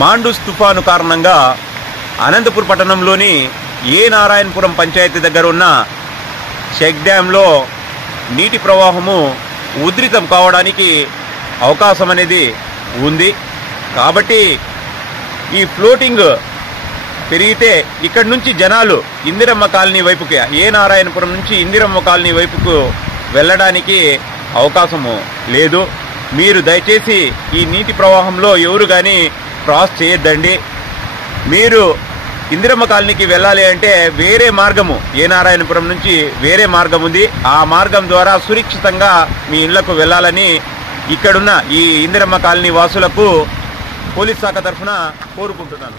మాండూస్ తుఫాను కారణంగా అనంతపూర్ పట్టణంలోని ఏ నారాయణపురం పంచాయతీ దగ్గర ఉన్న చెక్ డ్యాంలో నీటి ప్రవాహము ఉధృతం కావడానికి అవకాశం అనేది ఉంది. కాబట్టి ఈ ఫ్లోటింగ్ పెరిగితే ఇక్కడి నుంచి జనాలు ఇందిరమ్మ కాలనీ వైపుకి, ఏ నారాయణపురం నుంచి ఇందిరమ్మ కాలనీ వైపుకు వెళ్ళడానికి అవకాశము లేదు. మీరు దయచేసి ఈ నీటి ప్రవాహంలో ఎవరు కానీ క్రాస్ చేయొద్దండి. మీరు ఇందిరమ్మ కాలనీకి వెళ్ళాలి అంటే వేరే మార్గము, ఏ నారాయణపురం నుంచి వేరే మార్గం ఉంది. ఆ మార్గం ద్వారా సురక్షితంగా మీ ఇళ్లకు వెళ్ళాలని ఇక్కడున్న ఈ ఇందిరమ్మ కాలనీ వాసులకు పోలీస్ శాఖ తరఫున కోరుకుంటున్నాను.